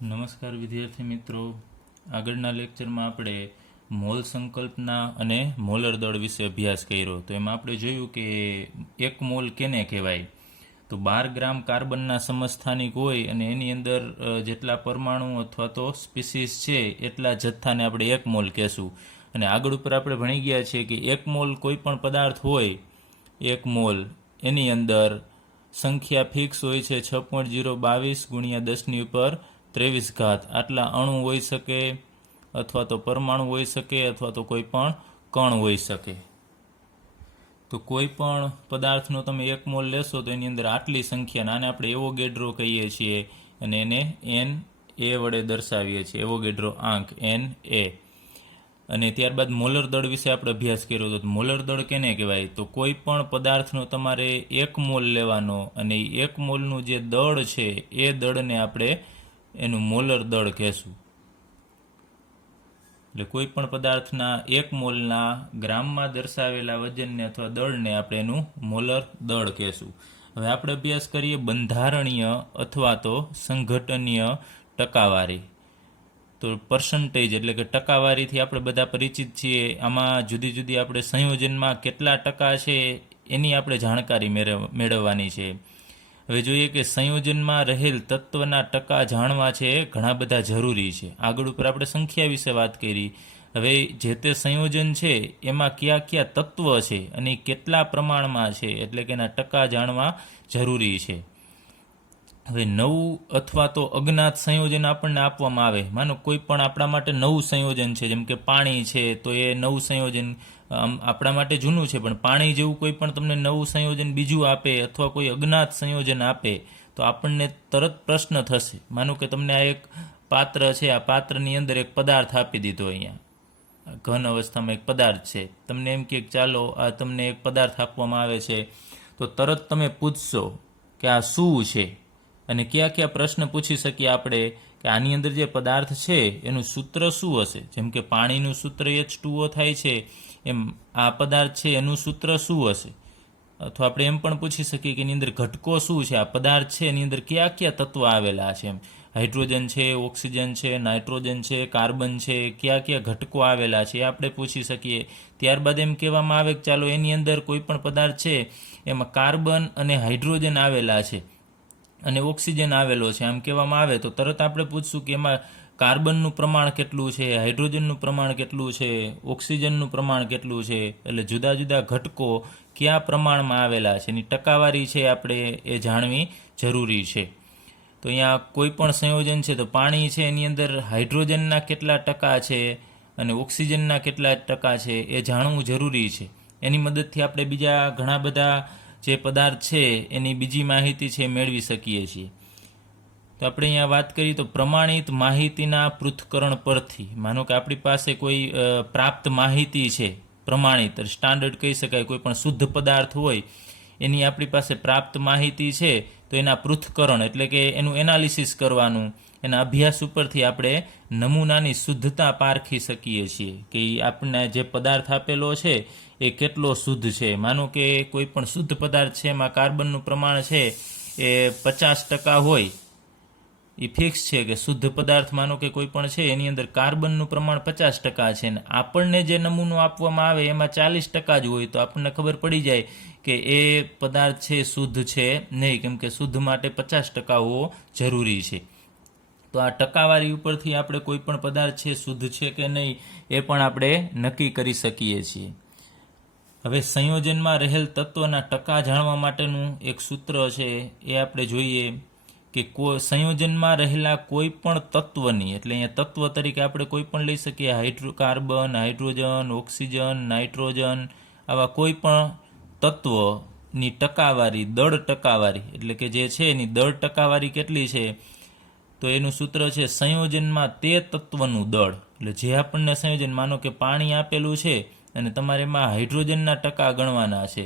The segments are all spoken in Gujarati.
નમસ્કાર વિદ્યાર્થી મિત્રો, આગળના લેક્ચરમાં આપણે મોલ સંકલ્પના અને મોલર દળ વિશે અભ્યાસ કર્યો. તો એમાં આપણે જોયું કે એક મોલ કેને કહેવાય. તો 12 ગ્રામ કાર્બનના સમસ્થાનિક હોય અને એની અંદર જેટલા પરમાણુ અથવા તો સ્પીસીસ છે એટલા જથ્થાને આપણે એક મોલ કહેશું. અને આગળ ઉપર આપણે ભણી ગયા છીએ કે એક મોલ કોઈ પણ પદાર્થ હોય, એક મોલ એની અંદર સંખ્યા ફિક્સ હોય છે 6.022 ગુણ્યા 10 ઉપર 23 ઘાત. આટલા અણુ હોઈ શકે અથવા તો પરમાણુ હોઈ શકે અથવા તો કોઈ પણ કણ હોઈ શકે. તો કોઈ પણ પદાર્થનો તમે એક મોલ લેશો તો એની અંદર આટલી સંખ્યા, આને આપણે એવોગેડ્રો કહીએ છીએ અને એને એન એ વડે દર્શાવીએ છીએ, એવોગેડ્રો આંક એન એ. અને ત્યારબાદ મોલર દળ વિશે આપણે અભ્યાસ કર્યો હતો. મોલર દળ કેને કહેવાય? તો કોઈ પણ પદાર્થનો તમારે એક મોલ લેવાનો અને એક મોલનું જે દળ છે એ દળને આપણે એનું મોલર દળ કહેશું. એટલે કોઈ પણ પદાર્થના એક મોલના ગ્રામમાં દર્શાવેલા વજનને અથવા દળને આપણે એનું મોલર દળ કહેશું. હવે આપણે અભ્યાસ કરીએ બંધારણીય અથવા તો સંઘટનીય ટકાવારી. તો પર્સન્ટેજ એટલે કે ટકાવારીથી આપણે બધા પરિચિત છીએ. આમાં જુદી જુદી આપણે સંયોજનમાં કેટલા ટકા છે એની આપણે જાણકારી મેળવવાની છે. હવે જોઈએ કે સંયોજનમાં રહેલ તત્વના ટકા જાણવા છે ઘણા બધા જરૂરી છે. આગળ ઉપર આપણે સંખ્યા વિશે વાત કરી. હવે જે તે સંયોજન છે એમાં કયા કયા તત્વ છે અને કેટલા પ્રમાણમાં છે એટલે કે એના ટકા જાણવા જરૂરી છે. હવે નવું અથવા તો અજ્ઞાત સંયોજન આપણને આપવામાં આવે. માનો કોઈ પણ આપણા માટે નવું સંયોજન છે, જેમ કે પાણી છે, તો એ નવું સંયોજન આપણા માટે જૂનું છે, પણ પાણી જેવું કોઈ પણ તમને નવું સંયોજન બીજું આપે અથવા કોઈ અજ્ઞાત સંયોજન આપે તો આપણને તરત પ્રશ્ન થશે. માનો કે તમને આ એક પાત્ર છે, આ પાત્રની અંદર એક પદાર્થ આપી દીધો, અહીંયા ઘન અવસ્થામાં એક પદાર્થ છે. તમને એમ કે ચાલો આ તમને એક પદાર્થ આપવામાં આવે છે તો તરત તમે પૂછશો કે આ શું છે અને કયા કયા પ્રશ્ન પૂછી શકીએ આપણે કે આની અંદર જે પદાર્થ છે એનું સૂત્ર શું હશે. જેમ કે પાણીનું સૂત્ર H2O થાય છે, એમ આ પદાર્થ છે એનું સૂત્ર શું હશે. અથવા આપણે એમ પણ પૂછી શકીએ કે એની અંદર ઘટકો શું છે, આ પદાર્થ છે એની અંદર કયા કયા તત્વો આવેલા છે. એમ હાઇડ્રોજન છે, ઓક્સિજન છે, નાઇટ્રોજન છે, કાર્બન છે, કયા કયા ઘટકો આવેલા છે એ આપણે પૂછી શકીએ. ત્યારબાદ એમ કહેવામાં આવે કે ચાલો એની અંદર કોઈ પણ પદાર્થ છે એમાં કાર્બન અને હાઇડ્રોજન આવેલા છે અને ઓક્સિજન આવેલો છે, આમ કહેવામાં આવે તો તરત આપણે પૂછશું કે એમાં કાર્બનનું પ્રમાણ કેટલું છે, હાઇડ્રોજનનું પ્રમાણ કેટલું છે, ઓક્સિજનનું પ્રમાણ કેટલું છે. એટલે જુદા જુદા ઘટકો કયા પ્રમાણમાં આવેલા છે એની ટકાવારી છે આપણે એ જાણવી જરૂરી છે. તો અહીંયા કોઈ પણ સંયોજન છે તો પાણી છે એની અંદર હાઇડ્રોજનના કેટલા ટકા છે અને ઓક્સિજનના કેટલા ટકા છે એ જાણવું જરૂરી છે. એની મદદથી આપણે બીજા ઘણા બધા જે પદાર્થ છે એની બીજી માહિતી છે મેળવી શકીએ છીએ. તો આપણે અહીંયા વાત કરીએ તો પ્રમાણિત માહિતીના પૃથ્થકરણ પરથી, માનો કે આપણી પાસે કોઈ પ્રાપ્ત માહિતી છે, પ્રમાણિત સ્ટાન્ડર્ડ કહી શકાય, કોઈ પણ શુદ્ધ પદાર્થ હોય એની આપણી પાસે પ્રાપ્ત માહિતી છે તો એના પૃથ્થકરણ એટલે કે એનું એનાલિસિસ કરવાનું, એના અભ્યાસ ઉપરથી આપણે નમૂનાની શુદ્ધતા પારખી શકીએ છીએ કે આપણને જે પદાર્થ આપેલો છે એ કેટલો શુદ્ધ છે. માનો કે કોઈ પણ શુદ્ધ પદાર્થ છે એમાં કાર્બનનું પ્રમાણ છે એ 50% હોય, એ ફિક્સ છે કે શુદ્ધ પદાર્થ માનો કે કોઈ પણ છે એની અંદર કાર્બનનું પ્રમાણ 50% છે ને આપણને જે નમૂનો આપવામાં આવે એમાં 40% જ હોય, તો આપણને ખબર પડી જાય કે એ પદાર્થ છે શુદ્ધ છે નહીં, કેમ કે શુદ્ધ માટે 50% હોવો જરૂરી છે. તો આ ટકાવારી ઉપરથી આપણે કોઈ પણ પદાર્થ છે શુદ્ધ છે કે નહીં એ પણ આપણે નક્કી કરી શકીએ છીએ. હવે સંયોજનમાં રહેલ તત્વના ટકા જાણવા માટેનું એક સૂત્ર છે એ આપણે જોઈએ કે સંયોજનમાં રહેલા કોઈ પણ તત્વની, એટલે અહીંયા તત્વ તરીકે આપણે કોઈ પણ લઈ શકીએ, કાર્બન, હાઇડ્રોજન, ઓક્સિજન, નાઇટ્રોજન, આવા કોઈ પણ તત્વની ટકાવારી, દળ ટકાવારી એટલે કે જે છે એની દળ ટકાવારી કેટલી છે તો એનું સૂત્ર છે સંયોજનમાં તે તત્વનું દળ. એટલે જે આપણને સંયોજન, માનો કે પાણી આપેલું છે અને તમારે એમાં હાઇડ્રોજનના ટકા ગણવાના છે,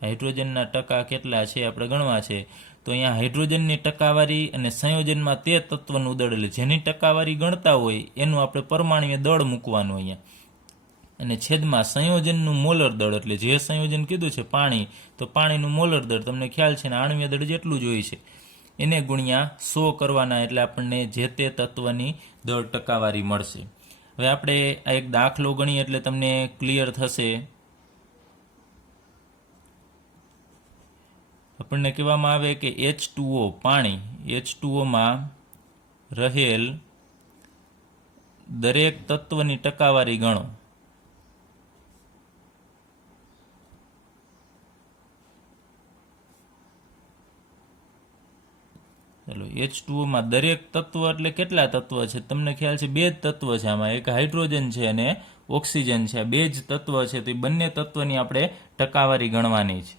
હાઇડ્રોજનના ટકા કેટલા છે આપણે ગણવા છે, તો અહીંયા હાઇડ્રોજનની ટકાવારી અને સંયોજનમાં તે તત્વનું દળ, એટલે જેની ટકાવારી ગણતા હોય એનું આપણે પરમાણુય દળ મૂકવાનું અહીંયા. અને છેદમાં સંયોજનનું મોલર દળ, એટલે જે સંયોજન કીધું છે પાણી, તો પાણીનું મોલર દળ તમને ખ્યાલ છે ને આણ્વીય દળ જેટલું જ હોય છે એને ગુણ્યા 100 કરવાના એટલે આપણને જે તે તત્વની દળ ટકાવારી મળશે. હવે આપણે આ એક દાખલો ગણીએ એટલે તમને ક્લિયર થશે. આપણને કહેવામાં આવે કે H2O પાણી H2Oમાં રહેલ દરેક તત્વની ટકાવારી ગણો. ચલો, H2Oમાં દરેક તત્વ એટલે કેટલા તત્વ છે? તમને ખ્યાલ છે 2 જ તત્વ છે આમાં, એક હાઇડ્રોજન છે અને ઓક્સિજન છે. 2 જ તત્વ છે, તો એ બંને તત્વની આપણે ટકાવારી ગણવાની છે.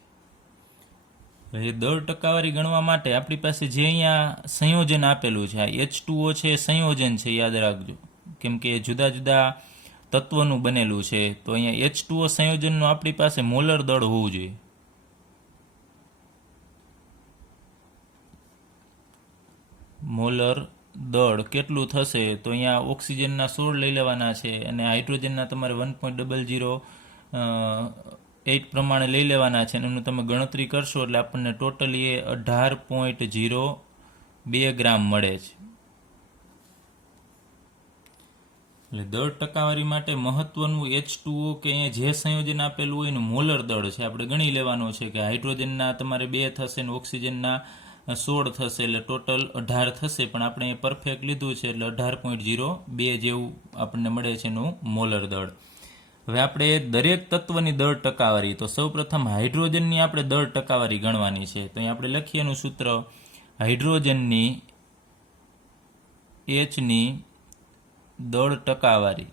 એ દળ ટકાવારી ગણવા માટે આપણી પાસે જે અહીંયા સંયોજન આપેલું છે, આ H2O છે એ સંયોજન છે, યાદ રાખજો, કેમ કે જુદા જુદા તત્વનું બનેલું છે. તો અહીંયા H2O સંયોજનનું આપણી પાસે મોલર દળ હોવું જોઈએ. મોલર દળ કેટલું થશે? તો અહીંયા ઓક્સિજનના 16 લઈ લેવાના છે અને હાઇડ્રોજનના તમારે 1.008 પ્રમાણે લઈ લેવાના છે અને એનું તમે ગણતરી કરશો એટલે આપણને ટોટલી એ 18.02 ગ્રામ મળે છે. એટલે દળ ટકાવારી માટે મહત્વનું H2O કે અહીંયા જે સંયોજન આપેલું હોય એનું મોલર દળ છે આપણે ગણી લેવાનો છે કે હાઇડ્રોજનના તમારે 2 થશે ને ઓક્સિજનના 16 થશે એટલે ટોટલ 18 થશે, પણ આપણે એ પરફેક્ટ લીધું છે એટલે 18.02 જેવું આપણને મળે છે એનું મોલર દળ. હવે આપણે દરેક તત્વની દળ ટકાવારી, તો સૌપ્રથમ હાઇડ્રોજનની આપણે દળ ટકાવારી ગણવાની છે. તો અહીં આપણે લખીએ એનું સૂત્ર, હાઇડ્રોજનની Hની દળ ટકાવારી.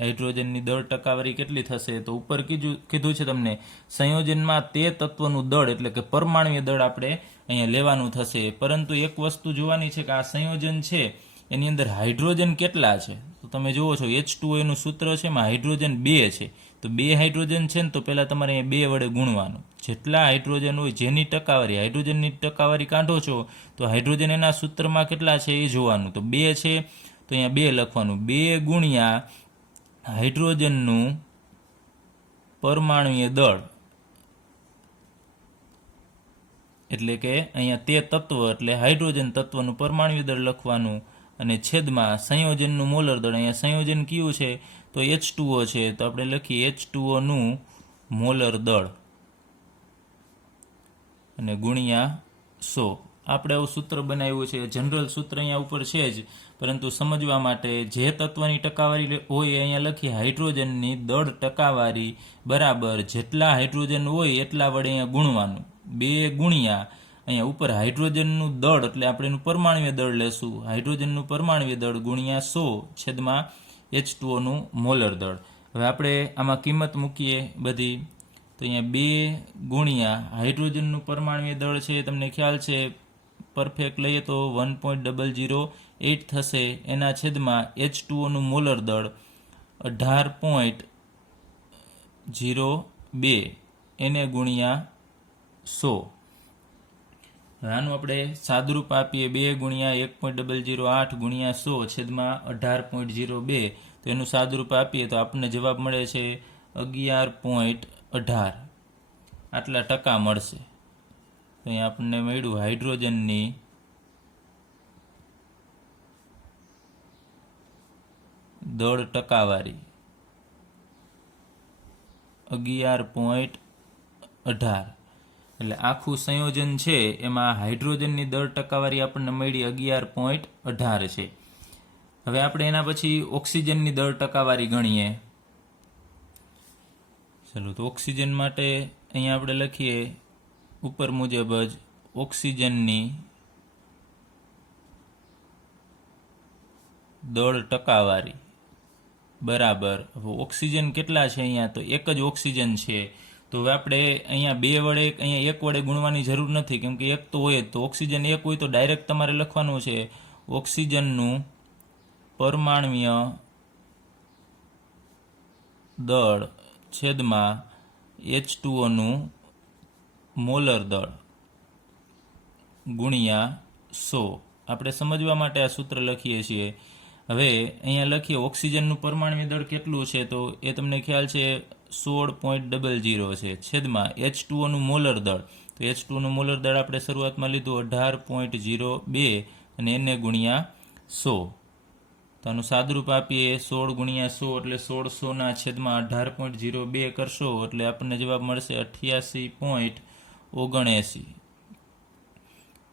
હાઇડ્રોજનની દળ ટકાવારી કેટલી થશે? તો ઉપર કીધું છે તમને સંયોજનમાં તે તત્વનું દળ એટલે કે પરમાણુય દળ આપણે અહીંયા લેવાનું થશે. પરંતુ એક વસ્તુ જોવાની છે કે આ સંયોજન છે એની અંદર હાઇડ્રોજન કેટલા છે? તો તમે જુઓ છો H2O એનું સૂત્ર છે એમાં હાઇડ્રોજન 2 છે. તો 2 હાઇડ્રોજન છે ને તો પહેલાં તમારે અહીંયા 2 વડે ગુણવાનું. જેટલા હાઇડ્રોજન હોય જેની ટકાવારી, હાઇડ્રોજનની ટકાવારી કાઢો છો તો હાઇડ્રોજન એના સૂત્રમાં કેટલા છે એ જોવાનું. તો 2 છે તો અહીંયા 2 લખવાનું. 2 ગુણ્યા હાઇડ્રોજનનું પરમાણુય દળ એટલે કે અહીંયા તે તત્વ એટલે હાઇડ્રોજન તત્વનું પરમાણુય દળ લખવાનું અને છેદમાં સંયોજનનું મોલર દળ. અહીંયા સંયોજન કયું છે? તો H2O છે, તો આપણે લખીએ H2O નું મોલર દળ અને ગુણ્યા 100. આપણે આવું સૂત્ર બનાવ્યું છે. જનરલ સૂત્ર અહીંયા ઉપર છે જ, પરંતુ સમજવા માટે જે તત્વની ટકાવારી હોય અહીંયા લખીએ હાઇડ્રોજનની દળ ટકાવારી બરાબર જેટલા હાઇડ્રોજન હોય એટલા વડે અહીંયા ગુણવાનું. 2 ગુણ્યા અહીંયા ઉપર હાઇડ્રોજનનું દળ એટલે આપણે એનું પરમાણુય દળ લેશું, હાઇડ્રોજનનું પરમાણુય દળ ગુણ્યા 100 છેદમાં H2O નું મોલર દળ. હવે આપણે આમાં કિંમત મૂકીએ બધી. તો અહીંયા 2 ગુણ્યા હાઇડ્રોજનનું પરમાણુય દળ છે તમને ખ્યાલ છે પરફેક્ટ લઈએ તો 1.008 થશે. એના છેદમાં H2O નું મોલર દળ 18.02 એને ગુણ્યા 100. આનું આપણે સાદુરૂપ આપીએ 2 ગુણ્યા 1.008 ગુણ્યા 100 છેદમાં 18.02, તો એનું સાદુરૂપ આપીએ તો આપણને જવાબ મળે છે 11.18. આટલા ટકા મળશે. તો અહીંયા આપણને મળ્યું હાઇડ્રોજનની દળ ટકાવારી 11.18. એટલે આખું સંયોજન છે એમાં હાઇડ્રોજનની દળ ટકાવારી આપણને મળી 11.18 છે. હવે આપણે એના પછી ઓક્સિજનની દળ ટકાવારી ગણીએ. ચલો, તો ઓક્સિજન માટે અહીંયા આપણે લખીએ ઉપર મુજબ જ ઓક્સિજનની દળ ટકાવારી બરાબર. ઓક્સિજન કેટલા છે અહીંયા? તો એક જ ઓક્સિજન છે. તો હવે આપણે અહીંયા 2 વડે અહીંયા 1 વડે ગુણવાની જરૂર નથી, કેમ કે 1 તો હોય જ. તો ઓક્સિજન 1 હોય તો ડાયરેક્ટ તમારે લખવાનું છે ઓક્સિજનનું પરમાણુય દળ છેદમાં H2O નું મોલર દળ ગુણ્યા 100. આપણે સમજવા માટે આ સૂત્ર લખીએ છીએ. હવે અહીંયા લખીએ ઓક્સિજનનું પરમાણુય દળ કેટલું છે? તો એ તમને ખ્યાલ છે 16.00 છે છેદમાં H2O નું મોલર દળ. તો H2નું મોલર દળ આપણે શરૂઆતમાં લીધું 18.02 અને એને ગુણ્યા 100. તો આનું સાદરૂપ આપીએ 16 ગુણ્યા 100 એટલે 1600 છેદમાં 18.02 કરશો એટલે આપણને જવાબ મળશે 88.79.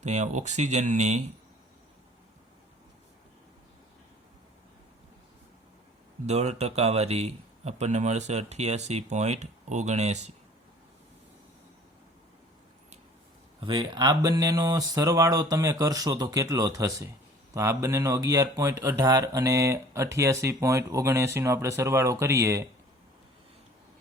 તો અહીંયા ઓક્સિજનની દળ ટકાવારી આપણને મળશે 88.79. હવે આ બંનેનો સરવાળો તમે કરશો તો કેટલો થશે? તો આ બંનેનો 11.18 અને 88.79 નો આપણે સરવાળો કરીએ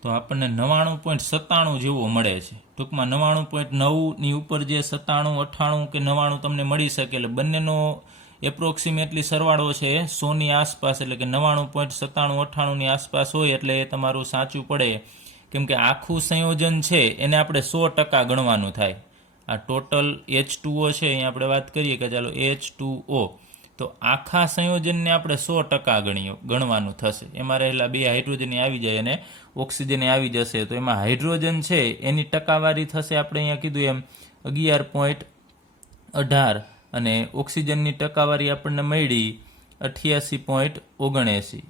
તો આપણને 99.97 જેવો મળે છે. ટૂંકમાં 99.9 ઉપર જે 97, 98 કે 99 તમને મળી શકે. એટલે બંનેનો એપ્રોક્સિમેટલી સરવાળો છે 100ની આસપાસ, એટલે કે 99.97, 98ની આસપાસ હોય એટલે એ તમારું સાચું પડે. કેમ કે આખું સંયોજન છે એને આપણે 100% ગણવાનું થાય. આ ટોટલ H2O છે, અહીંયા આપણે વાત કરીએ કે ચાલો H2O, તો આખા સંયોજનને આપણે 100% ગણવાનું થશે. એમાં રહેલા 2 હાઇડ્રોજન આવી જાય અને ઓક્સિજન આવી જશે. તો એમાં હાઇડ્રોજન છે એની ટકાવારી થશે આપણે અહીંયા કીધું એમ 11.18 અને ઓક્સિજનની ટકાવારી આપણને મળી 88.79.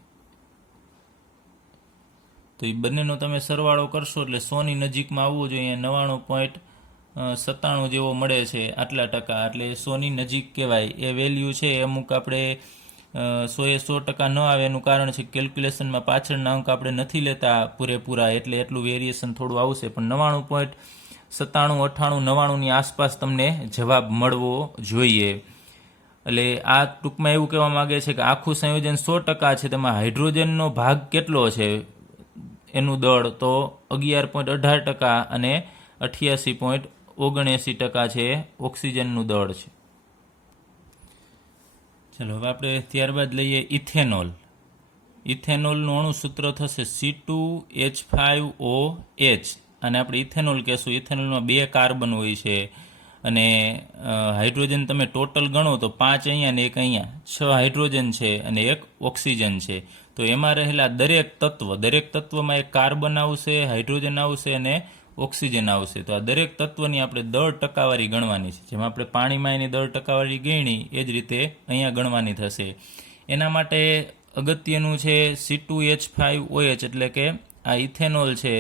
તો એ બંનેનો તમે સરવાળો કરશો એટલે 100ની નજીકમાં આવવું જોઈએ. 99.97 જેવો મળે છે આટલા ટકા, એટલે 100ની નજીક કહેવાય. એ વેલ્યુ છે અમુક આપણે 100% ન આવે એનું કારણ છે કેલ્ક્યુલેશનમાં પાછળના અંક આપણે નથી લેતા પૂરેપૂરા, એટલે એટલું વેરિએશન થોડું આવશે. પણ 99.97, 98, 99ની આસપાસ તમને જવાબ મળવો જોઈએ. એટલે આ ટૂંકમાં એવું કહેવા માંગે છે કે આખું સંયોજન 100% છે, તેમાં હાઇડ્રોજનનો ભાગ કેટલો છે એનું દળ, તો 11.18% અને 88.79% છે ઓક્સિજનનું દળ છે. ચલો હવે આપણે ત્યારબાદ લઈએ ઇથેનોલ. ઇથેનોલનું અણુસૂત્ર થશે C2H5OH અને આપણે ઇથેનોલ કહેશું. ઇથેનોલમાં 2 કાર્બન હોય છે અને હાઇડ્રોજન તમે ટોટલ ગણો તો 5 અહીંયા ને 1 અહીંયા, 6 હાઇડ્રોજન છે અને 1 ઓક્સિજન છે. તો એમાં રહેલા દરેક તત્વમાં એક કાર્બન આવશે, હાઇડ્રોજન આવશે અને ઓક્સિજન આવશે. તો આ દરેક તત્વની આપણે દળ ટકાવારી ગણવાની છે. જેમ આપણે પાણીમાં એની દળ ટકાવારી ગણી એ જ રીતે અહીંયા ગણવાની થશે. એના માટે અગત્યનું છે C2H5OH, એટલે કે આ ઇથેનોલ છે,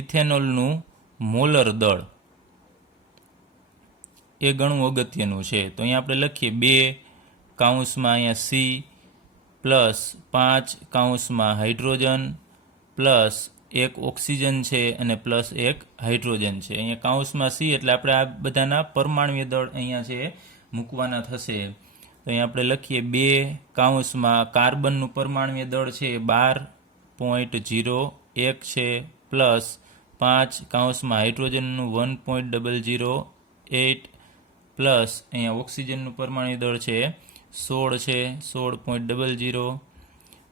ઇથેનોલનું મોલર દળ એ ઘણું અગત્યનું છે. તો અહીંયા આપણે લખીએ 2 કૌંસમાં અહીંયા C પ્લસ 5 કૌંસમાં હાઇડ્રોજન પ્લસ 1 ઓક્સિજન છે અને પ્લસ 1 હાઇડ્રોજન છે. અહીંયા કૌંસમાં C એટલે આપણે આ બધાના પરમાણુય દળ અહીંયા છે મૂકવાના થશે. તો અહીંયા આપણે લખીએ 2 કૌંસમાં કાર્બનનું પરમાણુય દળ છે 12.01 છે પ્લસ 5 કૌંસમાં હાઇડ્રોજનનું 1.008 પ્લસ અહીંયા ઓક્સિજનનું પરમાણુય દળ છે 16 છે 16.00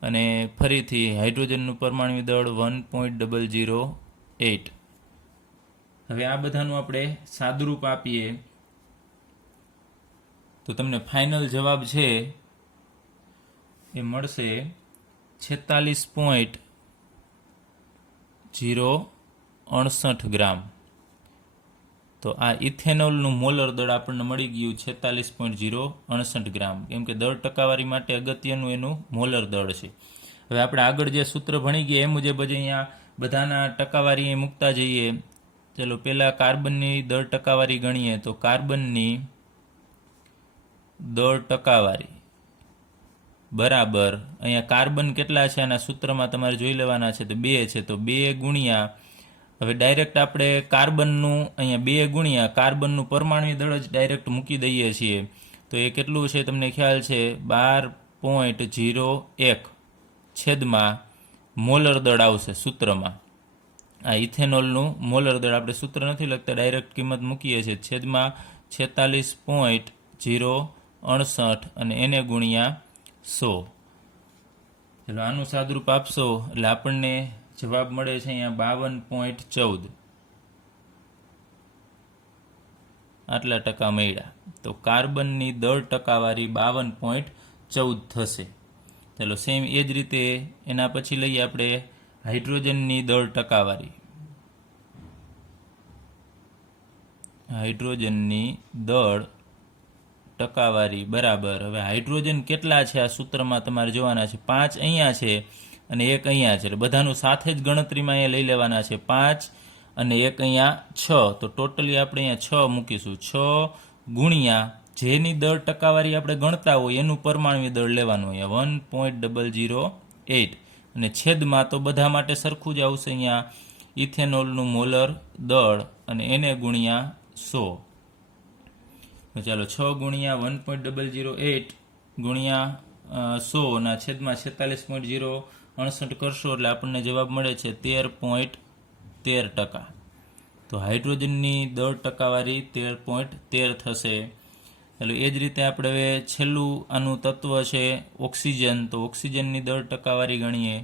અને ફરીથી હાઇડ્રોજનનું પરમાણુય દળ 1.008. હવે આ બધાનું આપણે સાદરૂપ આપીએ તો તમને ફાઇનલ જવાબ છે એ મળશે 46.068 ગ્રામ. તો આ ઇથેનોલનું મોલર દળ આપણને મળી ગયું 46.068 ગ્રામ. કેમ કે દળ ટકાવારી માટે અગત્યનું એનું મોલર દળ છે. હવે આપણે આગળ જે સૂત્ર ભણી ગયા એ મુજબ જ અહીંયા બધાના ટકાવારી મૂકતા જઈએ. ચલો પહેલાં કાર્બનની દળ ટકાવારી ગણીએ તો કાર્બનની દળ ટકાવારી બરાબર, અહીંયા કાર્બન કેટલા છે આના સૂત્રમાં તમારે જોઈ લેવાના છે, તો 2 છે. તો 2 ગુણ્યા, હવે ડાયરેક્ટ આપણે કાર્બનનું અહીંયા 2 ગુણ્યા કાર્બનનું પરમાણુ દળ જ ડાયરેક્ટ મૂકી દઈએ છીએ. તો એ કેટલું છે તમને ખ્યાલ છે 12.01 છેદમાં મોલર દળ આવશે સૂત્રમાં. આ ઇથેનોલનું મોલર દળ આપણે સૂત્ર નથી લખતા, ડાયરેક્ટ કિંમત મૂકીએ છીએ છેદમાં 46.068 અને એને ગુણ્યા 100. ચલો આનું સાદરૂપ આપશો એટલે આપણને જવાબ મળે છે અહીંયા 52.14. આટલા ટકા મળ્યા. તો કાર્બનની દળ ટકાવારી 52.14 થશે. ચલો સેમ એ જ રીતે એના પછી લઈએ આપણે હાઇડ્રોજનની દળ ટકાવારી. હાઇડ્રોજનની દળ ટકાવારી બરાબર. હવે હાઇડ્રોજન કેટલા છે આ સૂત્રમાં તમારે જોવાના છે. 5 અહીંયા છે અને 1 અહીંયા છે, એટલે બધાનું સાથે જ ગણતરીમાં અહીંયા લઈ લેવાના છે. 5 અને 1 અહીંયા 6, તો ટોટલી આપણે અહીંયા 6 મૂકીશું. 6 ગુણ્યા જેની દળ ટકાવારી આપણે ગણતા હોય એનું પરમાણુ દળ લેવાનું અહીંયા 1.008, અને છેદમાં તો બધા માટે સરખું જ આવશે. અહીંયા ઇથેનોલનું મોલર દળ અને એને ગુણ્યા 100. ચાલો 6 ગુણ્યા 1.008 ગુણ્યા 100 ના છેદમાં 46.068 કરશો એટલે આપણને જવાબ મળે છે 13.13%. તો હાઇડ્રોજનની દળ ટકાવારી 13.13 થશે. ચાલો એ જ રીતે આપણે હવે છેલ્લું આનું તત્વ છે ઓક્સિજન. તો ઓક્સિજનની દળ ટકાવારી ગણીએ.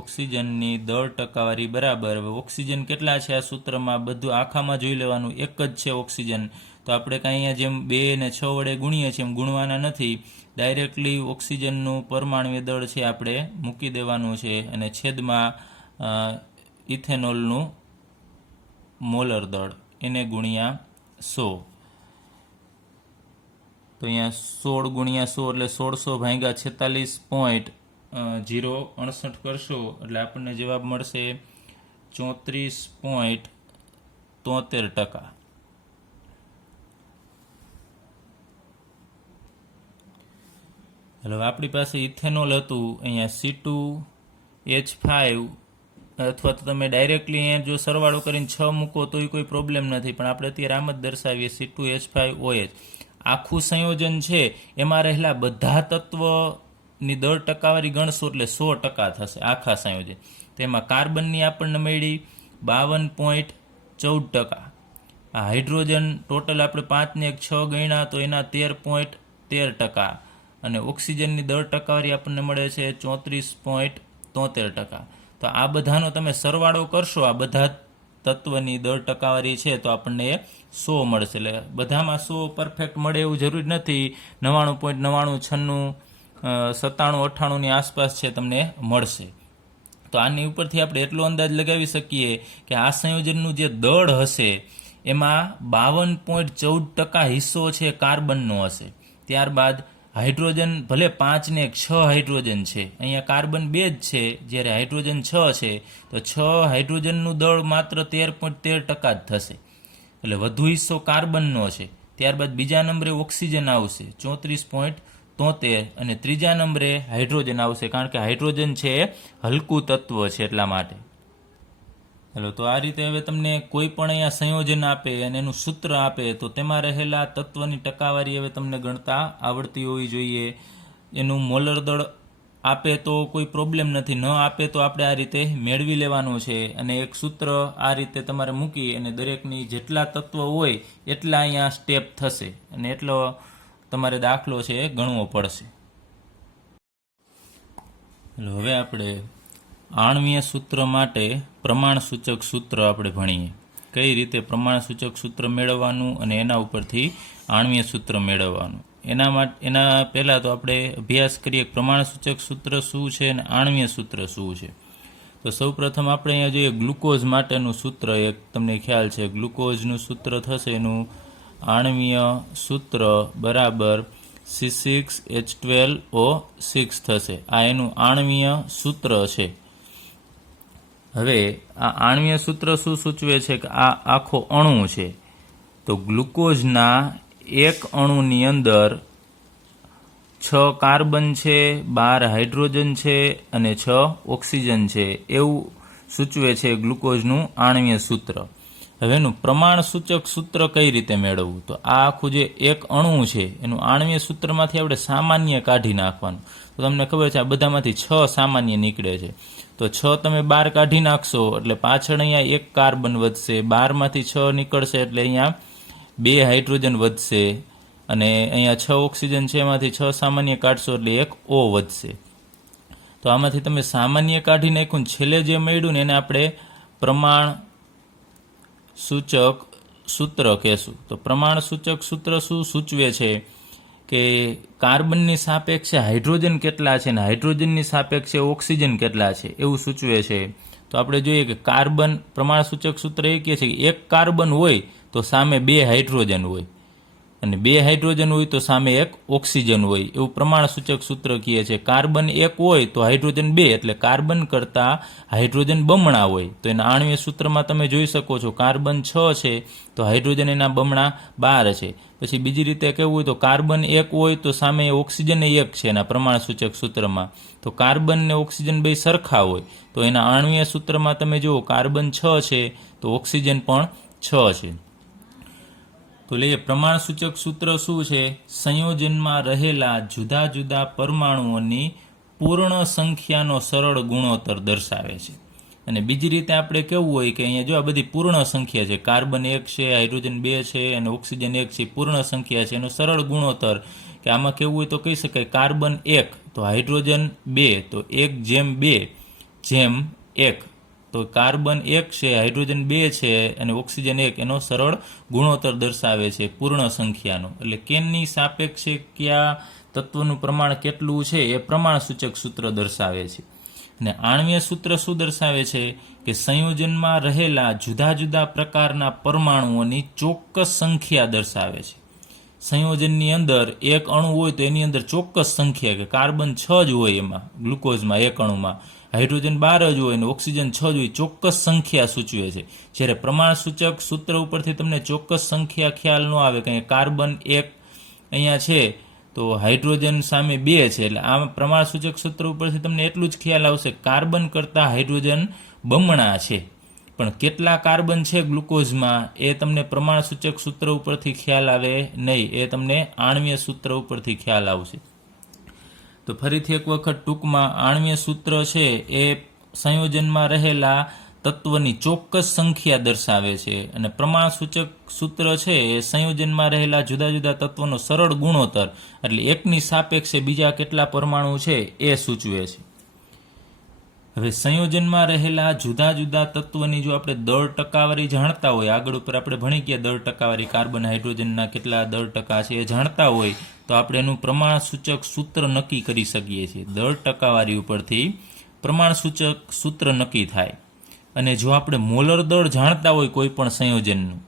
ઓક્સિજનની દળ ટકાવારી બરાબર. હવે ઓક્સિજન કેટલા છે આ સૂત્રમાં બધું આખામાં જોઈ લેવાનું. એક જ છે ઓક્સિજન, તો આપણે કાંઈ અહીંયા જેમ 2 અને 6 વડે ગુણીએ છીએ એમ ગુણવાના નથી. ડાયરેક્ટલી ઓક્સિજનનું પરમાણુ દળ છે આપણે મૂકી દેવાનું છે, અને છેદમાં ઇથેનોલનું મોલર દળ એને ગુણ્યા 100. તો અહીંયા 16 ગુણ્યા 100 એટલે 1600 ભાગ્યા 46.068 કરશો એટલે આપણને જવાબ મળશે 34.73%. હવે આપણી પાસે ઇથેનોલ હતું અહીંયા C2H5, અથવા તો તમે ડાયરેક્ટલી અહીંયા જો સરવાળો કરીને 6 મૂકો તો કોઈ પ્રોબ્લેમ નથી, પણ આપણે અત્યારે આમ જ દર્શાવીએ C2H5OH. આખું સંયોજન છે એમાં રહેલા બધા તત્વની દળ ટકાવારી ગણશો એટલે 100% થશે આખા સંયોજન. તેમાં કાર્બનની આપણને મળી 52.14%. આ હાઇડ્રોજન ટોટલ આપણે 5 ને 6 ગણ્યા તો એના 13.13%, અને ઓક્સિજનની દળ ટકાવારી આપણને મળે છે 34.73%. તો આ બધાનો તમે સરવાળો કરશો, આ બધા તત્વની દળ ટકાવારી છે તો આપણને 100 મળશે. એટલે બધામાં 100 પરફેક્ટ મળે એવું જરૂરી નથી. 99.99, 96, 97, 98 ની આસપાસ છે તમને મળશે. તો આની ઉપરથી આપણે એટલો અંદાજ લગાવી શકીએ કે આ સંયોજનનું જે દળ હશે એમાં 52.14% હિસ્સો છે કાર્બનનો હશે. ત્યારબાદ હાઇડ્રોજન ભલે 5 ને 6 હાઇડ્રોજન છે, અહીંયા કાર્બન 2 જ છે, જ્યારે હાઇડ્રોજન 6 છે, તો 6 હાઇડ્રોજનનું દળ માત્ર 13.13% જ થશે, એટલે વધુ હિસ્સો કાર્બનનો છે. ત્યારબાદ બીજા નંબરે ઓક્સિજન આવશે 34.73, અને ત્રીજા નંબરે હાઇડ્રોજન આવશે, કારણ કે હાઇડ્રોજન છે હલકું તત્વ છે એટલા માટે. હેલો, તો આ રીતે હવે તમને કોઈ પણ અહીંયા સંયોજન આપે અને એનું સૂત્ર આપે તો તેમાં રહેલા તત્વની ટકાવારી હવે તમને ગણતા આવડતી હોવી જોઈએ. એનું મોલર દળ આપે તો કોઈ પ્રોબ્લેમ નથી, ન આપે તો આપણે આ રીતે મેળવી લેવાનું છે, અને એક સૂત્ર આ રીતે તમારે મૂકી અને દરેકની જેટલા તત્વ હોય એટલા અહીંયા સ્ટેપ થશે, અને એટલો તમારે દાખલો છે એ ગણવો પડશે. હવે આપણે આણ્વીય સૂત્ર માટે પ્રમાણસૂચક સૂત્ર આપણે ભણીએ. કઈ રીતે પ્રમાણસૂચક સૂત્ર મેળવવાનું અને એના ઉપરથી આણ્વીય સૂત્ર મેળવવાનું. એના પહેલાં તો આપણે અભ્યાસ કરીએ પ્રમાણસૂચક સૂત્ર શું છે અને આણ્વીય સૂત્ર શું છે. તો સૌપ્રથમ આપણે અહીંયા જોઈએ ગ્લુકોઝ માટેનું સૂત્ર. એક તમને ખ્યાલ છે ગ્લુકોઝનું સૂત્ર થશે એનું આણ્વીય સૂત્ર બરાબર C6H12O6 થશે. આ એનું આણ્વીય સૂત્ર છે. હવે આ આણ્વીય સૂત્ર શું સૂચવે છે કે આ આખો અણુ છે, તો ગ્લુકોઝના એક અણુની અંદર 6 કાર્બન છે, 12 હાઇડ્રોજન છે અને 6 ઓક્સિજન છે, એવું સૂચવે છે ગ્લુકોઝનું આણ્વીય સૂત્ર. હવે એનું પ્રમાણસૂચક સૂત્ર કઈ રીતે મેળવવું? તો આ આખું જે એક અણુ છે એનું આણ્વીય સૂત્રમાંથી આપણે સામાન્ય કાઢી નાખવાનું. તો તમને ખબર છે આ બધામાંથી 6 સામાન્ય નીકળે છે, તો 6 તમે 12 કાઢી નાખશો એટલે પાછળ અહીંયા 1 કાર્બન વધશે, 12માંથી 6 નીકળશે એટલે અહીંયા 2 હાઇડ્રોજન વધશે, અને અહીંયા 6 ઓક્સિજન છે એમાંથી 6 સામાન્ય કાઢશો એટલે 1 O વધશે. તો આમાંથી તમે સામાન્ય કાઢી નાખ્યું, છેલ્લે જે મળ્યું ને એને આપણે પ્રમાણ સૂચક સૂત્ર કહેશું. તો પ્રમાણસૂચક સૂત્ર શું સૂચવે છે કે કાર્બનની સાપેક્ષે હાઇડ્રોજન કેટલા છે અને હાઇડ્રોજનની સાપેક્ષે ઓક્સિજન કેટલા છે એવું સૂચવે છે. તો આપણે જોઈએ કે કાર્બન પ્રમાણસૂચક સૂત્ર એ કહે છે કે એક કાર્બન હોય તો સામે 2 હાઇડ્રોજન હોય, અને 2 હાઇડ્રોજન હોય તો સામે એક ઓક્સિજન હોય, એવું પ્રમાણસૂચક સૂત્ર કહે છે. કાર્બન 1 હોય તો હાઇડ્રોજન 2, એટલે કાર્બન કરતાં હાઇડ્રોજન બમણા હોય. તો એના આણ્વીય સૂત્રમાં તમે જોઈ શકો છો, કાર્બન 6 છે તો હાઇડ્રોજન એના બમણા 12 છે. પછી બીજી રીતે કહેવું હોય તો કાર્બન 1 હોય તો સામે ઓક્સિજન 1 છે એના પ્રમાણસૂચક સૂત્રમાં. તો કાર્બન ને ઓક્સિજન બે સરખા હોય તો એના આણ્વીય સૂત્રમાં તમે જુઓ કાર્બન 6 છે તો ઓક્સિજન પણ 6 છે. તો લઈએ પ્રમાણસૂચક સૂત્ર શું છે? સંયોજનમાં રહેલા જુદા જુદા પરમાણુઓની પૂર્ણ સંખ્યાનો સરળ ગુણોત્તર દર્શાવે છે. અને બીજી રીતે આપણે કેવું હોય કે અહીંયા જો આ બધી પૂર્ણ સંખ્યા છે, કાર્બન 1 છે, હાઇડ્રોજન 2 છે અને ઓક્સિજન 1 છે, પૂર્ણ સંખ્યા છે, એનો સરળ ગુણોત્તર કે આમાં કેવું હોય તો કહી શકાય કાર્બન 1 તો હાઇડ્રોજન 2 તો 1:2:1. તો કાર્બન 1 છે, હાઇડ્રોજન 2 છે અને ઓક્સિજન 1, એનો સરળ ગુણોત્તર દર્શાવે છે પૂર્ણ સંખ્યાનો. એટલે કેની સાપેક્ષે કયા તત્વનું પ્રમાણ કેટલું છે એ પ્રમાણસૂચક સૂત્ર દર્શાવે છે. અને આણ્વીય સૂત્ર શું દર્શાવે છે કે સંયોજનમાં રહેલા જુદા જુદા પ્રકારના પરમાણુઓની ચોક્કસ સંખ્યા દર્શાવે છે. સંયોજનની અંદર એક અણુ હોય તો એની અંદર ચોક્કસ સંખ્યા કે કાર્બન 6 જ હોય, એમાં ગ્લુકોઝમાં એક અણુમાં હાઇડ્રોજન 12 જ હોય અને ઓક્સિજન 6 જ હોય, ચોક્કસ સંખ્યા સૂચવે છે. જ્યારે પ્રમાણસૂચક સૂત્ર ઉપરથી તમને ચોક્કસ સંખ્યા ખ્યાલ ન આવે કે કાર્બન 1 અહીંયા છે તો હાઇડ્રોજન સામે 2 છે, એટલે આ પ્રમાણસૂચક સૂત્ર ઉપરથી તમને એટલું જ ખ્યાલ આવશે કાર્બન કરતાં હાઇડ્રોજન બમણા છે. પણ કેટલા કાર્બન છે ગ્લુકોઝમાં એ તમને પ્રમાણસૂચક સૂત્ર ઉપરથી ખ્યાલ આવે નહીં, એ તમને આણ્વીય સૂત્ર ઉપરથી ખ્યાલ આવશે. તો ફરીથી એક વખત ટૂંકમાં આણ્વીય સૂત્ર છે એ સંયોજનમાં રહેલા તત્વની ચોક્કસ સંખ્યા દર્શાવે છે, અને પ્રમાણસૂચક સૂત્ર છે એ સંયોજનમાં રહેલા જુદા જુદા તત્વોનો સરળ ગુણોત્તર એટલે એકની સાપેક્ષે બીજા કેટલા પરમાણુ છે એ સૂચવે છે. હવે સંયોજનમાં રહેલા જુદા જુદા તત્વની જો આપણે દળ ટકાવારી જાણતા હોય, આગળ ઉપર આપણે ભણી ગયા દળ ટકાવારી કાર્બન હાઇડ્રોજનના કેટલા દળ ટકા છે એ જાણતા હોય તો આપણે એનું પ્રમાણસૂચક સૂત્ર નક્કી કરી શકીએ છીએ. દળ ટકાવારી ઉપરથી પ્રમાણસૂચક સૂત્ર નક્કી થાય. અને જો આપણે મોલર દળ જાણતા હોય કોઈ પણ સંયોજનનું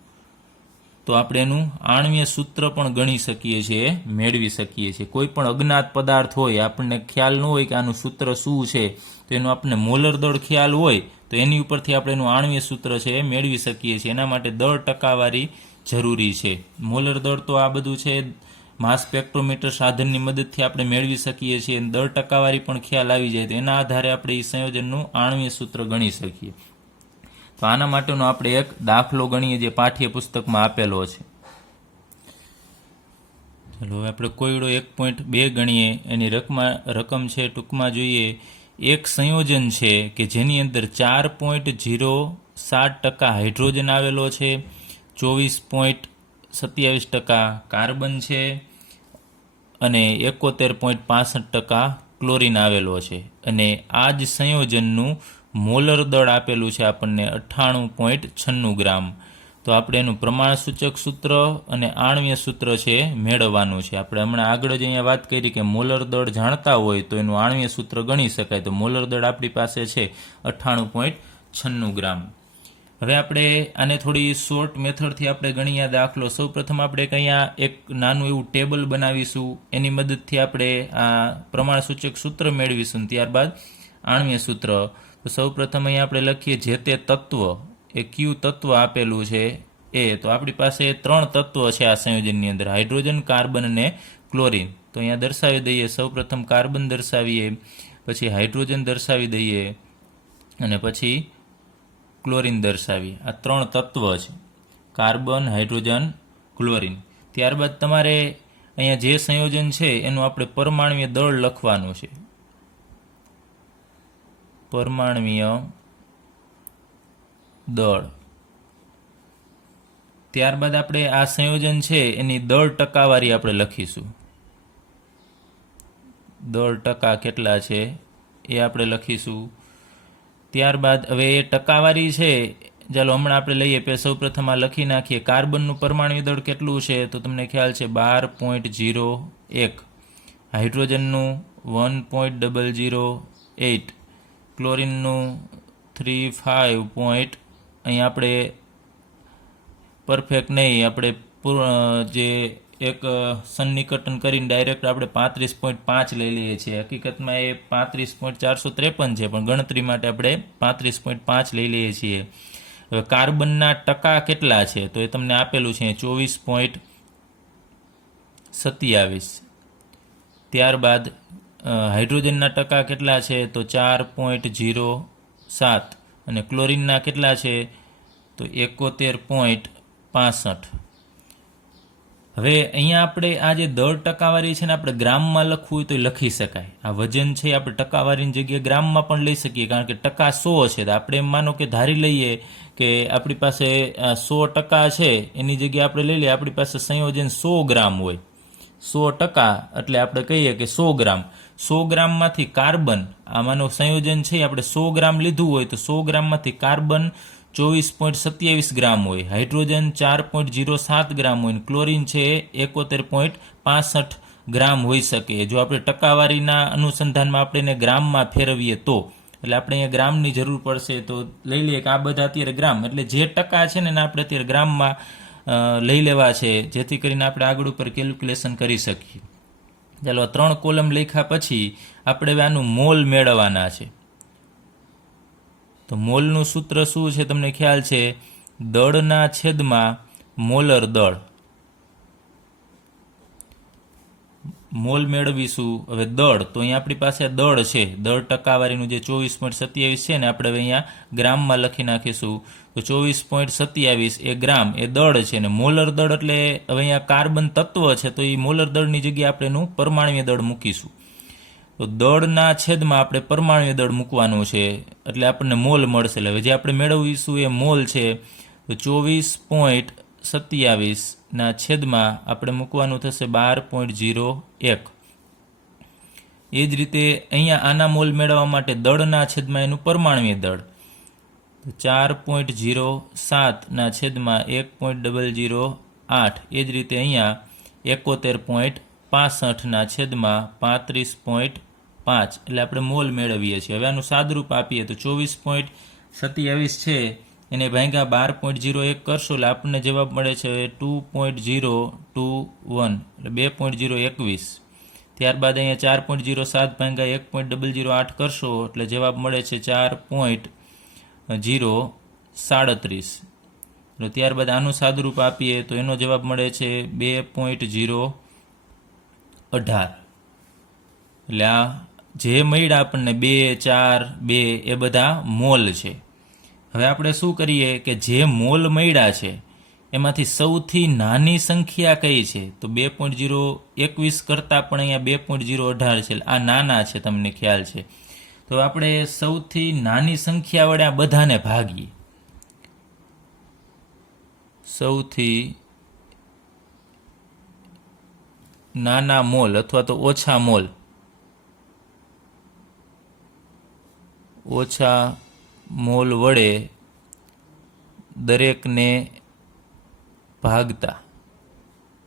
તો આપણે એનું આણ્વીય સૂત્ર પણ ગણી શકીએ છીએ, મેળવી શકીએ છીએ. કોઈ પણ અજ્ઞાત પદાર્થ હોય, આપણને ખ્યાલ ન હોય કે આનું સૂત્ર શું છે, તો એનું આપણને મોલર દળ ખ્યાલ હોય તો એની ઉપરથી આપણે એનું આણ્વીય સૂત્ર છે એ મેળવી શકીએ છીએ. એના માટે દળ ટકાવારી જરૂરી છે. મોલર દળ તો આ બધું છે માસ સ્પેક્ટ્રોમીટર સાધનની મદદથી આપણે મેળવી શકીએ છીએ. દળ ટકાવારી પણ ખ્યાલ આવી જાય તો એના આધારે આપણે એ સંયોજનનું આણ્વીય સૂત્ર ગણી શકીએ. તો આના માટેનો આપણે એક દાખલો ગણીએ જે પાઠ્યપુસ્તકમાં આપેલો છે. ચલો હવે આપણે કોયડો 1.2 ગણીએ. એની રકમ છે ટૂંકમાં જોઈએ. એક સંયોજન છે કે જેની અંદર 4.07% હાઇડ્રોજન આવેલો છે, 24.27% કાર્બન છે અને 71.65% ક્લોરીન આવેલો છે. અને આ જ સંયોજનનું મોલર દળ આપેલું છે આપણને 98.96 ગ્રામ. તો આપણે એનું પ્રમાણસૂચક સૂત્ર અને આણ્વીય સૂત્ર છે મેળવવાનું છે. આપણે હમણાં આગળ જ અહીંયા વાત કરી કે મોલર દળ જાણતા હોય તો એનું આણ્વીય સૂત્ર ગણી શકાય. તો મોલર દળ આપણી પાસે છે 98.96 ગ્રામ. હવે આપણે આને થોડી શોર્ટ મેથડથી આપણે ગણીએ દાખલો. સૌપ્રથમ આપણે અહીંયા એક નાનું એવું ટેબલ બનાવીશું, એની મદદથી આપણે આ પ્રમાણસૂચક સૂત્ર મેળવીશું, ત્યારબાદ આણ્વીય સૂત્ર. તો સૌપ્રથમ અહીંયા આપણે લખીએ જે તે તત્વ એ કયું તત્વ આપેલું છે એ. તો આપણી પાસે 3 તત્વ છે આ સંયોજનની અંદર, હાઇડ્રોજન, કાર્બન અને ક્લોરીન. તો અહીંયા દર્શાવી દઈએ. સૌપ્રથમ કાર્બન દર્શાવીએ, પછી હાઇડ્રોજન દર્શાવી દઈએ અને પછી ક્લોરીન દર્શાવીએ. આ 3 તત્વ છે, કાર્બન, હાઇડ્રોજન, ક્લોરીન. ત્યારબાદ તમારે અહીંયા જે સંયોજન છે એનું આપણે પરમાણ્વીય દળ લખવાનું છે. પરમાણ્વીય દળ. ત્યારબાદ આપણે આ સંયોજન છે એની દળ ટકાવારી આપણે લખીશું. દળ ટકા કેટલા છે એ આપણે લખીશું. ત્યારબાદ હવે એ ટકાવારી છે, ચાલો હમણાં આપણે લઈએ. સૌ પ્રથમ આ લખી નાખીએ. કાર્બનનું પરમાણ્વીય દળ કેટલું છે તો તમને ખ્યાલ છે 12.01, હાઇડ્રોજનનું 1.008, ક્લોરીનનું 35. અહીં આપણે પરફેક્ટ નહીં, આપણે જે એક સન્નિકટન કરીને ડાયરેક્ટ આપણે 35.5 લઈ લઈએ છીએ. હકીકતમાં એ 35.453 છે, પણ ગણતરી માટે આપણે 35.5 લઈ લઈએ છીએ. હવે કાર્બનના ટકા કેટલા છે તો એ તમને આપેલું છે 24.27. ત્યારબાદ હાઇડ્રોજનના ટકા કેટલા છે તો 4.07 અને ક્લોરિનના કેટલા છે તો 71.65. હવે અહીંયા આપણે આ જે દળ ટકાવારી છે ને આપણે ગ્રામમાં લખવું હોય તો લખી શકાય. આ વજન છે આપણે ટકાવારીની જગ્યાએ ગ્રામમાં પણ લઈ શકીએ, કારણ કે ટકા 100 છે તો આપણે એમ માનો કે ધારી લઈએ કે આપણી પાસે 100% છે, એની જગ્યાએ આપણે લઈ લઈએ આપણી પાસે સંયોજન 100 ગ્રામ હોય. 100% એટલે આપણે કહીએ કે 100 ગ્રામ. 100 ગ્રામમાંથી કાર્બન, આમાંનું સંયોજન છે આપણે 100 ગ્રામ લીધું હોય તો 100 ગ્રામમાંથી કાર્બન 24.27 ગ્રામ હોય, હાઇડ્રોજન 4.07 ગ્રામ હોય, ક્લોરિન છે 71.65 ગ્રામ હોઈ શકે. જો આપણે ટકાવારીના અનુસંધાનમાં આપણે એને ગ્રામમાં ફેરવીએ તો, એટલે આપણે અહીંયા ગ્રામની જરૂર પડશે તો લઈ લઈએ કે આ બધા અત્યારે ગ્રામ, એટલે જે ટકા છે ને એને આપણે અત્યારે ગ્રામમાં લઈ લેવા છે, જેથી કરીને આપણે આગળ ઉપર કેલ્ક્યુલેશન કરી શકીએ. ચાલો 3 કોલમ લખ્યા પછી આપણે હવે આનું મોલ મેળવવાના છે. તો મોલનું સૂત્ર શું છે તમને ખ્યાલ છે? દળના છેદમાં મોલર દળ. મોલ મેળવીશું. હવે દળ, તો અહીંયા આપણી પાસે દળ છે, દળ ટકાવારીનું જે 24.27 છે ને આપણે હવે અહીંયા ગ્રામમાં લખી નાખીશું. તો 24.27 એ ગ્રામ એ દળ છે, ને મોલર દળ એટલે હવે અહીંયા કાર્બન તત્વ છે તો એ મોલર દળની જગ્યાએ આપણે એનું પરમાણ્વીય દળ મૂકીશું. તો દળના છેદમાં આપણે પરમાણ્વીય દળ મૂકવાનું છે એટલે આપણને મોલ મળશે. એટલે જે આપણે મેળવીશું એ મોલ છે. તો 24.27 ના છેદમાં આપણે મૂકવાનું થશે 12.01. એ જ રીતે અહીંયા આના મોલ મેળવવા માટે દળના છેદમાં એનું પરમાણ્વીય દળ 4.07 ના છેદમાં 1.008. એ જ રીતે અહીંયા 71.65 ના છેદમાં 35.5 એટલે આપણે મોલ મેળવીએ છીએ. હવે આનું સાદરૂપ આપીએ તો 24.27 છે એને ભાગ્યા 12.01 કરશો એટલે આપણને જવાબ મળે છે 2.021 એટલે 2.021. ત્યારબાદ અહીંયા 4.07 ભાગ્યા 1.008 કરશો એટલે જવાબ મળે છે 4.037. ત્યારબાદ આનું સાદરૂપ આપીએ તો એનો જવાબ મળે છે 2.018. એટલે આ જે મળ્યા આપણને 2, 4, 2 એ બધા મોલ છે. હવે આપણે શું કરીએ કે જે મોલ મળ્યા છે એમાંથી સૌથી નાની સંખ્યા કઈ છે? તો 2.021 કરતાં પણ અહીંયા 2.018 છે. આ નાના છે, તમને ખ્યાલ છે. તો આપણે સૌથી નાની સંખ્યા વડે આ બધાને ભાગીએ. સૌથી નાના મોલ અથવા તો ઓછા મોલ, ઓછા મોલ વડે દરેકને ભાગતા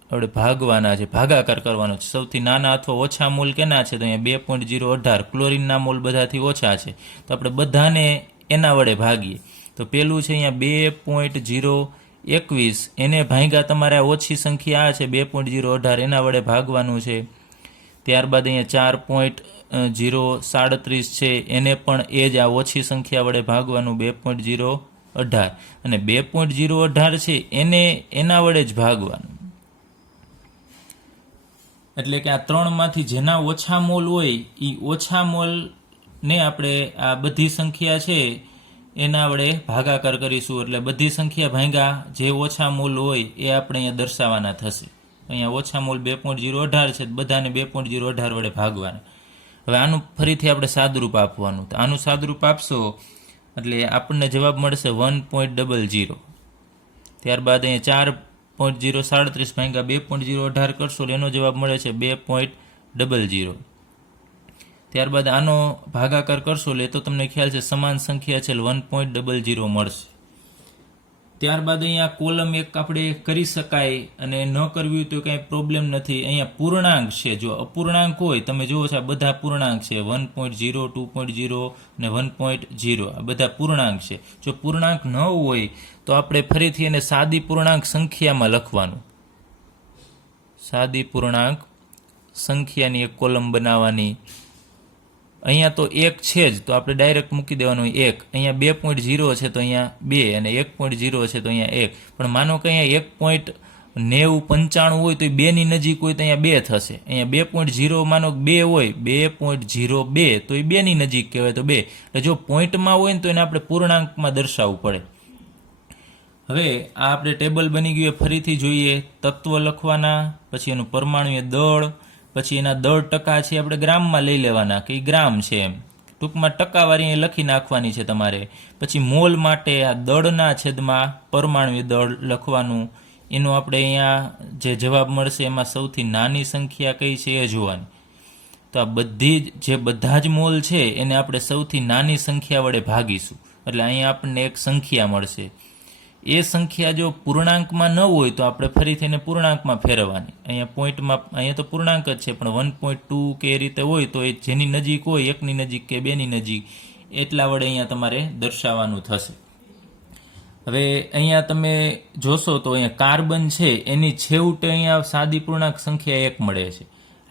આપણે ભાગવાના છે, ભાગાકાર કરવાનો છે. સૌથી નાના અથવા ઓછા મોલ કેના છે? તો અહીંયા 2.018. ક્લોરિનના મોલ બધાથી ઓછા છે તો આપણે બધાને એના વડે ભાગીએ. તો પેલું છે અહીંયા 2.021, એને ભાગ્યા તમારે ઓછી સંખ્યા છે 2.018 એના વડે ભાગવાનું છે. ત્યારબાદ અહીંયા 4.037 છે એને પણ એ જ આ ઓછી સંખ્યા વડે ભાગવાનું 2.018, અને 2.018 છે એને એના વડે જ ભાગવાનું. એટલે કે આ ત્રણમાંથી જેના ઓછા મોલ હોય એ ઓછા મોલને આપણે આ બધી સંખ્યા છે એના વડે ભાગાકાર કરીશું. એટલે બધી સંખ્યા ભાગ્યા જે ઓછા મોલ હોય એ આપણે અહીંયા દર્શાવવાના થશે. અહીંયા ઓછા મોલ 2.018 છે, બધાને 2.018 વડે ભાગવાના. હવે આનું ફરીથી આપણે સાદરૂપ આપવાનું. તો આનું સાદરૂપ આપશો એટલે આપણને જવાબ મળશે 1.00. ત્યારબાદ અહીંયા 4.037 ભાગ્યા 2.018 કરશો એટલે એનો જવાબ મળે છે 2.00. ત્યારબાદ આનો ભાગાકાર કરશો એટલે તો તમને ખ્યાલ છે સમાન સંખ્યા છે 1.00 મળશે. ત્યારબાદ અહીંયા કોલમ એક આપણે કરી શકાય અને ન કરવી હોય તો કંઈ પ્રોબ્લેમ નથી. અહીંયા પૂર્ણાંક છે, જો અપૂર્ણાંક હોય તમે જુઓ છો આ બધા પૂર્ણાંક છે 1.0 2.0 અને 1.0 આ બધા પૂર્ણાંક છે. જો પૂર્ણાંક ન હોય તો આપણે ફરીથી એને સાદી પૂર્ણાંક સંખ્યામાં લખવાનું. સાદી પૂર્ણાંક સંખ્યાની એક કોલમ બનાવવાની. અહીંયા તો એક છે જ તો આપણે ડાયરેક્ટ મૂકી દેવાનું 1. અહીંયા 2.0 છે તો અહીંયા 2 અને 1.0 છે તો અહીંયા 1. પણ માનો કે અહીંયા 1.9095 હોય તો 2ની નજીક હોય તો અહીંયા 2 થશે. અહીંયા 2.0 માનો 2 હોય 2.02 તો એ 2ની નજીક કહેવાય તો 2. એટલે જો પોઈન્ટમાં હોય ને તો એને આપણે પૂર્ણાંકમાં દર્શાવવું પડે. હવે આ આપણે ટેબલ બની ગયું. ફરીથી જોઈએ, તત્વ લખવાના, પછી એનું પરમાણુ દળ, પછી એના દળ ટકા છે આપણે ગ્રામમાં લઈ લેવાના કે ગ્રામ છે એમ ટૂંકમાં ટકાવારી અહીં લખી નાખવાની છે તમારે. પછી મોલ માટે આ દળના છેદમાં પરમાણુ દળ લખવાનું. એનો આપણે અહીંયા જે જવાબ મળશે એમાં સૌથી નાની સંખ્યા કઈ છે એ જોવાની. તો આ બધા જ મોલ છે એને આપણે સૌથી નાની સંખ્યા વડે ભાગીશું એટલે અહીંયા આપણને એક સંખ્યા મળશે. એ સંખ્યા જો પૂર્ણાંકમાં ન હોય તો આપણે ફરીથી એને પૂર્ણાંકમાં ફેરવવાની. અહીંયા પોઈન્ટમાં અહીંયા તો પૂર્ણાંક જ છે પણ 1.2 કે એ રીતે હોય તો એ જેની નજીક હોય 1ની નજીક કે 2ની નજીક એટલા વડે અહીંયા તમારે દર્શાવવાનું થશે. હવે અહીંયા તમે જોશો તો અહીંયા કાર્બન છે એની છેવટે અહીંયા સાદી પૂર્ણાંક સંખ્યા 1 મળે છે.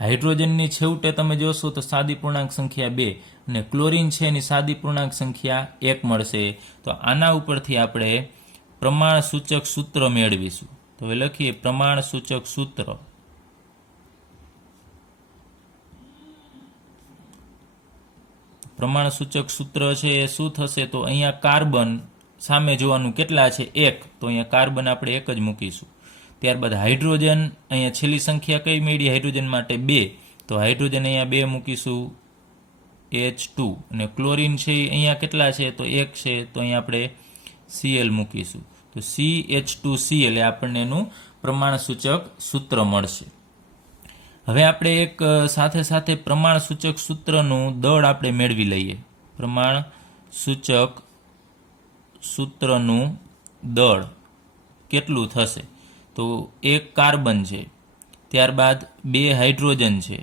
હાઇડ્રોજનની છેવટે તમે જોશો તો સાદી પૂર્ણાંક સંખ્યા 2 અને ક્લોરીન છે એની સાદી પૂર્ણાંક સંખ્યા 1 મળશે. તો આના ઉપરથી આપણે પ્રમાણ સૂચક સૂત્ર મેળવીશું. તો હવે લખીએ પ્રમાણ સૂચક સૂત્ર. પ્રમાણ સૂચક સૂત્ર છે એ શું થશે તો અહીંયા કાર્બન સામે જોવાનું કેટલા છે 1 તો અહીંયા કાર્બન આપણે 1 જ મૂકીશું. ત્યારબાદ હાઇડ્રોજન અહીંયા છેલ્લી સંખ્યા કઈ મેળવી હાઇડ્રોજન માટે 2 તો હાઇડ્રોજન અહીંયા 2 મૂકીશું H2 અને ક્લોરીન છે અહીંયા કેટલા છે તો 1 છે તો અહીંયા આપણે Cl મૂકીશું. તો CH2Cl એ આપણને એનું પ્રમાણ સૂચક સૂત્ર મળશે. હવે આપણે એક સાથે સાથે પ્રમાણ સૂચક સૂત્રનું દળ આપણે મેળવી લઈએ. પ્રમાણ સૂચક સૂત્રનું દળ કેટલું થશે તો 1 કાર્બન છે, ત્યારબાદ 2 હાઇડ્રોજન છે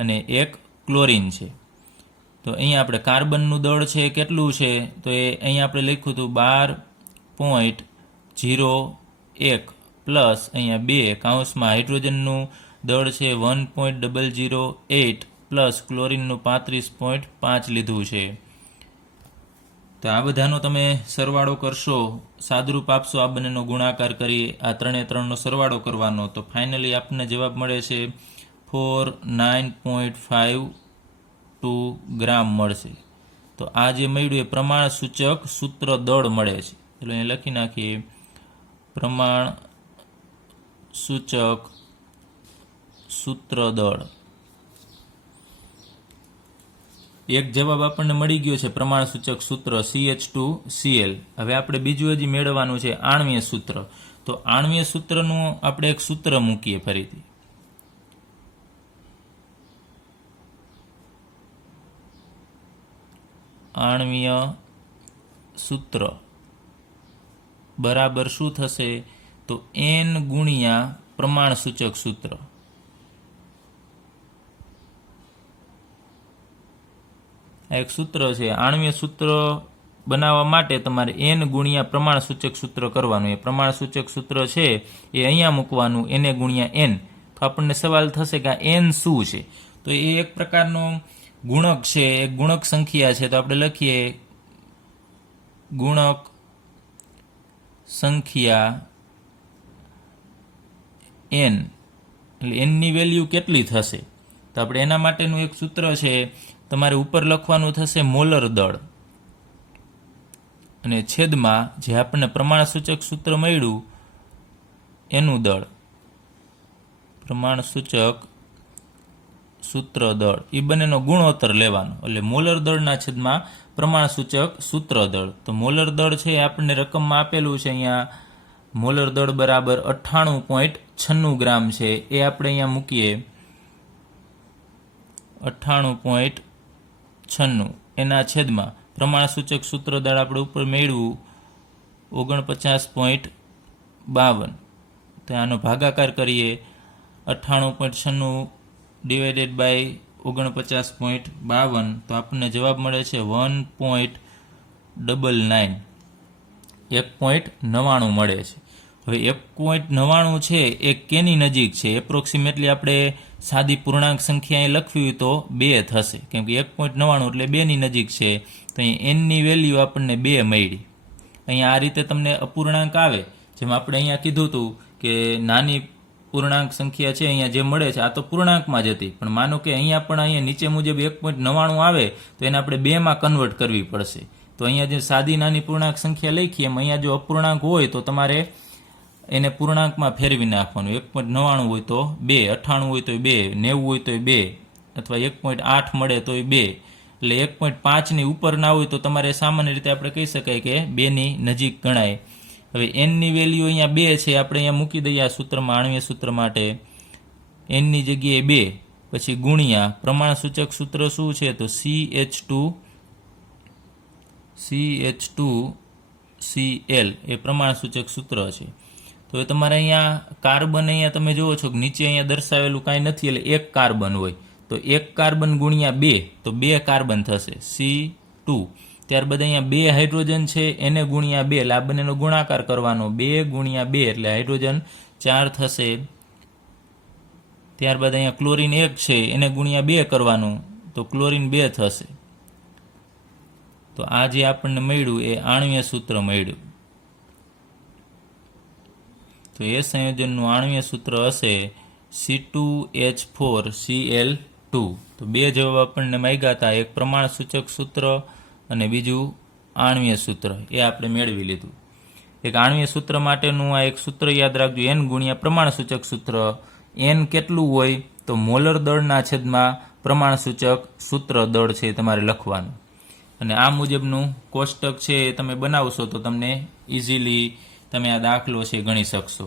અને 1 ક્લોરીન છે. તો અહીંયા આપણે કાર્બનનું દળ છે કેટલું છે તો એ અહીંયા આપણે લખ્યું હતું 12.01 પ્લસ અહીંયા 2 કૌંસમાં હાઇડ્રોજનનું દળ છે 1.008 પ્લસ ક્લોરીનનું 35.5 લીધું છે. તો આ બધાનો તમે સરવાળો કરશો, સાદરૂપ આપશો, આ બંનેનો ગુણાકાર કરી આ 3 નો સરવાળો કરવાનો તો ફાઇનલી આપણને જવાબ મળે છે 409.52 ગ્રામ મળશે. તો આ જે મળ્યું એ પ્રમાણ સૂચક સૂત્ર દળ મળે છે. એટલે અહીં લખી નાખીએ પ્રમાણ સૂચક સૂત્ર દળ. એક જવાબ આપણને મળી ગયો છે પ્રમાણ સૂચક સૂત્ર CH2Cl. હવે આપણે બીજું હજી મેળવવાનું છે આણ્વીય સૂત્ર. તો આણ્વીય સૂત્રનું આપણે એક સૂત્ર મૂકીએ ફરીથી. આણ્વીય સૂત્ર બરાબર શું થશે તો n ગુણ્યા પ્રમાણ સૂચક સૂત્ર. આ એક સૂત્ર છે. આણ્વીય સૂત્ર બનાવવા માટે તમારે n ગુણ્યા પ્રમાણ સૂચક સૂત્ર કરવાનું. એ પ્રમાણ સૂચક સૂત્ર છે એ અહીંયા મૂકવાનું n ગુણ્યા n. તો આપણને સવાલ થશે કે આ n શું છે તો એ એક પ્રકારનો ગુણક છે, એક ગુણક સંખ્યા છે. તો આપણે લખીએ ગુણક સંખ્યા n એટલે n ની વેલ્યુ કેટલી થશે તો આપણે એના માટેનું એક સૂત્ર છે. તમારે ઉપર લખવાનું થશે મોલર દળ અને છેદમાં જે આપણને પ્રમાણ સૂચક સૂત્ર મળ્યું એનું દળ. પ્રમાણ સૂચક સૂત્ર દળ એ બંનેનો ગુણોત્તર લેવાનો એટલે મોલર દળના છેદમાં પ્રમાણ સૂચક સૂત્ર દળ. તો મોલર દળ છે એ આપણને રકમમાં આપેલું છે. અહીંયા મોલર દળ બરાબર 98.96 ગ્રામ છે. એ આપણે અહીંયા મૂકીએ 98.96 એના છેદમાં પ્રમાણ સૂચક સૂત્ર દળ આપણે ઉપર મેળવ્યું 49.52. તો આનો ભાગાકાર કરીએ 98.96 ડિવાઇડેડ બાય 49.52, તો આપણને જવાબ મળે છે 1.99. 1.99 મળે છે. હવે 1.99 છે એ કેની નજીક છે? એપ્રોક્સિમેટલી આપણે સાદી પૂર્ણાંક સંખ્યા અહીં લખવી હોય તો 2 થશે, કેમ કે 1.99 એટલે 2ની નજીક છે. તો અહીં એનની વેલ્યુ આપણને 2 મળી. અહીંયા આ રીતે તમને અપૂર્ણાંક આવે, જેમ આપણે અહીંયા કીધું હતું કે નાની પૂર્ણાંક સંખ્યા છે અહીંયા જે મળે છે આ તો પૂર્ણાંકમાં જ હતી, પણ માનો કે અહીંયા પણ અહીંયા નીચે મુજબ 1.99 આવે તો એને આપણે 2માં કન્વર્ટ કરવી પડશે. તો અહીંયા જે સાદી નાની પૂર્ણાંક સંખ્યા લખી એમ અહીંયા જો અપૂર્ણાંક હોય તો તમારે એને પૂર્ણાંકમાં ફેરવી નાખવાનું. 1.99 હોય તો 2, 98 હોય તો 2, 90 હોય તો 2, અથવા 1.8 મળે તો 2, એટલે 1.5ની ઉપર ના હોય તો તમારે સામાન્ય રીતે આપણે કહી શકાય કે 2ની નજીક ગણાય. હવે એનની વેલ્યુ અહીંયા 2 છે, આપણે અહીંયા મૂકી દઈએ આ સૂત્રમાં, આણ્વીય સૂત્ર માટે. એનની જગ્યાએ 2, પછી ગુણ્યા પ્રમાણસૂચક સૂત્ર શું છે? તો CH2Cl એ પ્રમાણસૂચક સૂત્ર છે. તો એ તમારે અહીંયા કાર્બન અહીંયા તમે જુઓ છો કે નીચે અહીંયા દર્શાવેલું કાંઈ નથી, એટલે એક કાર્બન હોય તો એક કાર્બન ગુણ્યા 2 તો 2 કાર્બન થશે C2. ત્યારબાદ અહીંયા 2 હાઇડ્રોજન છે એને ગુણ્યા 2, એટલે આ બંનેનો ગુણાકાર કરવાનો. 2 ગુણ્યા 2 એટલે હાઇડ્રોજન 4 થશે. ત્યારબાદ અહીંયા ક્લોરીન 1 છે એને ગુણ્યા 2 કરવાનું, તો ક્લોરીન 2 થશે. તો આ જે આપણને મળ્યું એ આણ્વીય સૂત્ર મળ્યું. તો એ સંયોજનનું આણ્વીય સૂત્ર હશે C2H4Cl2. તો 2 જવાબ આપણને માંગ્યા હતા, એક પ્રમાણસૂચક સૂત્ર અને બીજું આણ્વીય સૂત્ર, એ આપણે મેળવી લીધું. એક આણ્વીય સૂત્ર માટેનું આ એક સૂત્ર યાદ રાખજો, n ગુણ્યા પ્રમાણસૂચક સૂત્ર. n કેટલું હોય? તો મોલર દળના છેદમાં પ્રમાણસૂચક સૂત્ર દળ છે તમારે લખવાનું. અને આ મુજબનું કોષ્ટક છે એ તમે બનાવશો તો તમને ઇઝીલી તમે આ દાખલો છે ગણી શકશો.